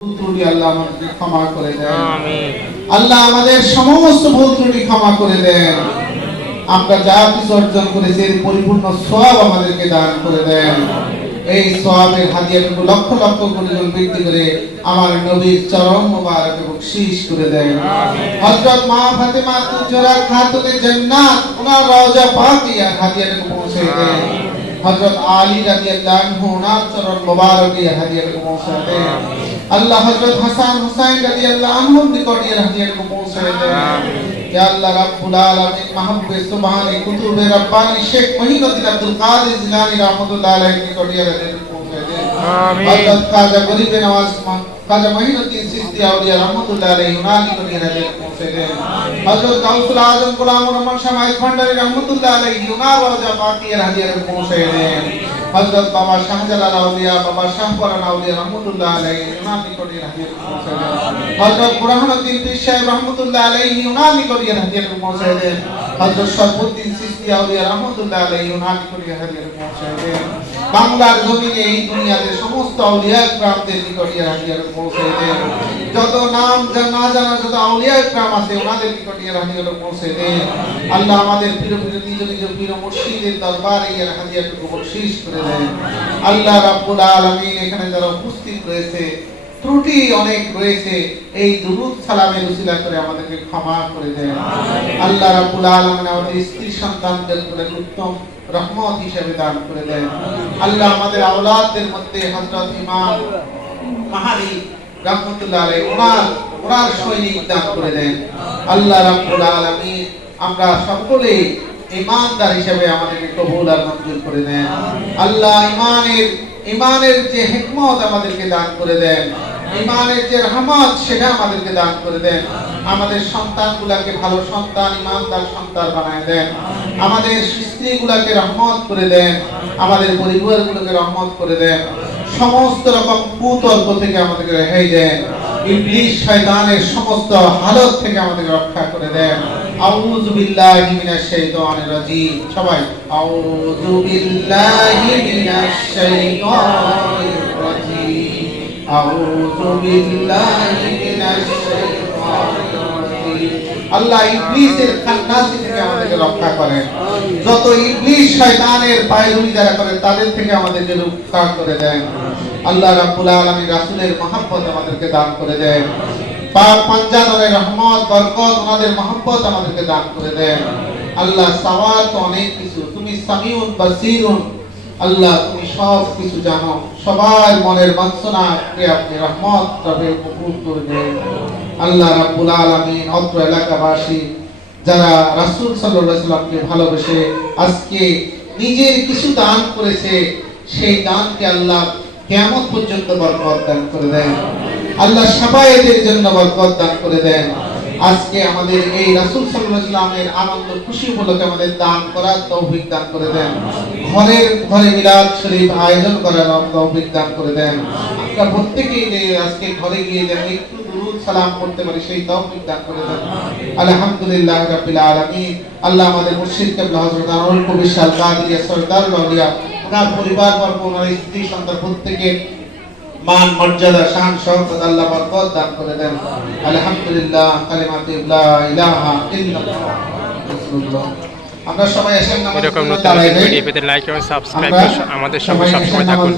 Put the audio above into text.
ত্রুটি আল্লাহ আমাদেরকে ক্ষমা করে দেন। আমিন। আল্লাহ আমাদের সমস্ত ভুল ত্রুটি ক্ষমা করে দেন। আমরা যা কিছু অর্জন করেছি এর পরিপূর্ণ সওয়াব আমাদেরকে দান করে দেন। এই সওয়াবের হাদিয়াটুকু লক্ষ লক্ষ কোটি গুণ বৃদ্ধি করে আমার নবীর চরম মোবারকে বখশিশ করে দেন। হযরত মা ফাতেমা তুজরা খাতুনে জান্নাত ওনার রওজা পাকিয়া হাদিয়াটুকু পৌঁছে দেন। হযরত আলী রাদিয়াল্লাহু আনহু ওনার চরণ মোবারকে হাদিয়াটুকু পৌঁছে দেন। আল্লাহ হযরত হাসান হুসাইন রাদিয়াল্লাহু আনহু নিকটে হাদিয়াটুকু পৌঁছে দেন। ইয়া আল্লাহ রাব্বুল আলামিন মাহবুবে সুবহানে কুতুবে রব্বানি শেখ মহিউদ্দিন আব্দুল কাদের জিলানী রাহমাতুল্লাহ আলাইহি নিকটে হাদিয়াটুকু পৌঁছে দেন। আমিন। হযরত খাজা গরিবে নওয়াজ খাজা মহিউদ্দিন চিশতি আউলিয়া রাহমাতুল্লাহ আলাইহি ওনার নিকটে হাদিয়াটুকু পৌঁছে দেন। হযরত গাউসুল আজম গোলাম রহমান শাহ মাইজ ভান্ডারী রাহমাতুল্লাহ আলাইহি ওনার রওজা পাকিয়ার হাদিয়াটুকু পৌঁছে দেন। হযরত বাবা শাহজালাল আউলিয়া বাবা শাহপরান আউলিয়া রাহমাতুল্লাহ আলাইহি ওনার নিকটে হাদিয়াটুকু পৌঁছে দেন। হযরত বুরহানুদ্দিন পীর সাহেব রাহমাতুল্লাহ আলাইহি ওনার নিকটে হাদিয়াটুকু পৌঁছে দেন। হযরত শরফুদ্দিন চিশতি আউলিয়া রাহমাতুল্লাহ আলাইহি ওনার নিকটে হাদিয়াটুকু পৌঁছে দেন। বাংলার জমিনে এই দুনিয়াতে সমস্ত আউলিয়া کرامদের নিকটে হাদিয়াটুকু পৌঁছে দেন। যত নাম না জানা যত আউলিয়া کرام আছে ওনাদের নিকটে হাদিয়াটুকু পৌঁছে দেন। আল্লাহ আমাদের পীর নিজ নিজ পীর মুর্শিদের দরবারে এই হাদিয়াটুকু বখশিশ করে দেন। আল্লাহ রাব্বুল আলামিন এখানে যারা উপস্থিত রয়েছে ত্রুটি অনেক রয়েছে এই দুরূদ সালামের উসিলা করে আমাদেরকে ক্ষমা করে দেন। আল্লাহ রাব্বুল আলামিন আমাদের স্ত্রী সন্তানদের উপরে উত্তম রহমত হিসেবে দান করে দেন। আল্লাহ আমাদের আওলাদদের মধ্যে হযরত ইমাম মাহারি রাহমাতুল্লাহ আলাইহি ওনার সৈনিক দান করে দেন। আল্লাহ রাব্বুল আলামিন আমরা সকলে ঈমানদার হিসেবে আমাদেরকে কবুল আর মঞ্জুর করে দেন। আল্লাহ ঈমানের যে হিকমত আমাদেরকে দান করে দেন, ঈমানের যে রহমত সেটা আমাদেরকে দান করে দেন। আমাদের সন্তানগুলোকে ভালো সন্তান ঈমানদার সন্তান বানায় দেন। আমাদের স্ত্রীগুলোকে রহমত করে দেন। আমাদের পরিবারগুলোকে রহমত করে দেন। সমস্ত রকম কুতর্ক থেকে আমাদেরকে রেহাই দেন। ইবলিস শয়তানের সমস্ত হালত থেকে আমাদেরকে রক্ষা করে দেন। আউযু বিল্লাহি মিনাশ শাইতানির রাজিম। সবাই আউযু বিল্লাহি মিনাশ শাইতানির রাজিম। আউযু বিল্লাহি মিনাশ শাইতানির রাজিম। আল্লাহ ইবলিসের খান্নাসি থেকে আমাদেরকে রক্ষা করেন। যত ইবলিস শয়তানের পায়রুনি যারা করে তাদের থেকে আমাদেরকে রক্ষা করে দেন। আল্লাহ রাব্বুল আলামিন রাসূলের মহব্বত আমাদেরকে দান করে দেন। পাক পাঞ্জাতনের রহমত বরকত ওনাদের মহব্বত আমাদেরকে দান করে দেন। আল্লাহ সাওয়াত অনেক কিছু, তুমি সামিউন বাসীরুন। আল্লাহ তুমি সব কিছু জানো, সবার মনের বাসনা আপনি রহমত রবে কবুল করে দেন। আল্লাহ রাব্বুল আলামিন অত্র এলাকাবাসী যারা রাসূল সাল্লাল্লাহু আলাইহি সাল্লামকে ভালোবেসে আজকে নিজের কিছু দান করেছে সেই দানকে আল্লাহ কিয়ামত পর্যন্ত বরকত দান করে দেন। আল্লাহ শাফায়াতের জন্য বরকত দান করে দেন। আজকে আমাদের এই রাসূল সাল্লাল্লাহু আলাইহি ওয়াসাল্লামের আনন্দ খুশি উপলক্ষে আমাদের দান করার তৌফিক দান করে দেন। ঘরে মিলাদ শরীফ আয়োজন করার তৌফিক দান করে দেন। আমরা প্রত্যেকেই আজকে ঘরে গিয়ে যেন একটু দুরূদ সালাম করতে পারি সেই তৌফিক দান করে দেন। আলহামদুলিল্লাহ রাব্বিল আলামিন। আল্লাহ আমাদের মুর্শিদ কিবলা হযরত আনোয়ার কবির শাহ কাদিয়া সরদারুল আউলিয়া ওনার পরিবার বর্গ ওনার স্ত্রী সন্তান প্রত্যেকে মান মর্যাদা শান শওকত আল্লাহ বরকত দান করে দেন। আলহামদুলিল্লাহ কালিমাতু লা ইলাহা ইল্লাল্লাহ রাসূলুল্লাহ। আমরা সবাই এসে নামাজ এরকম নতুন ভিডিও পেতে লাইক এবং সাবস্ক্রাইব করে আমাদের সঙ্গে সবসময় থাকুন।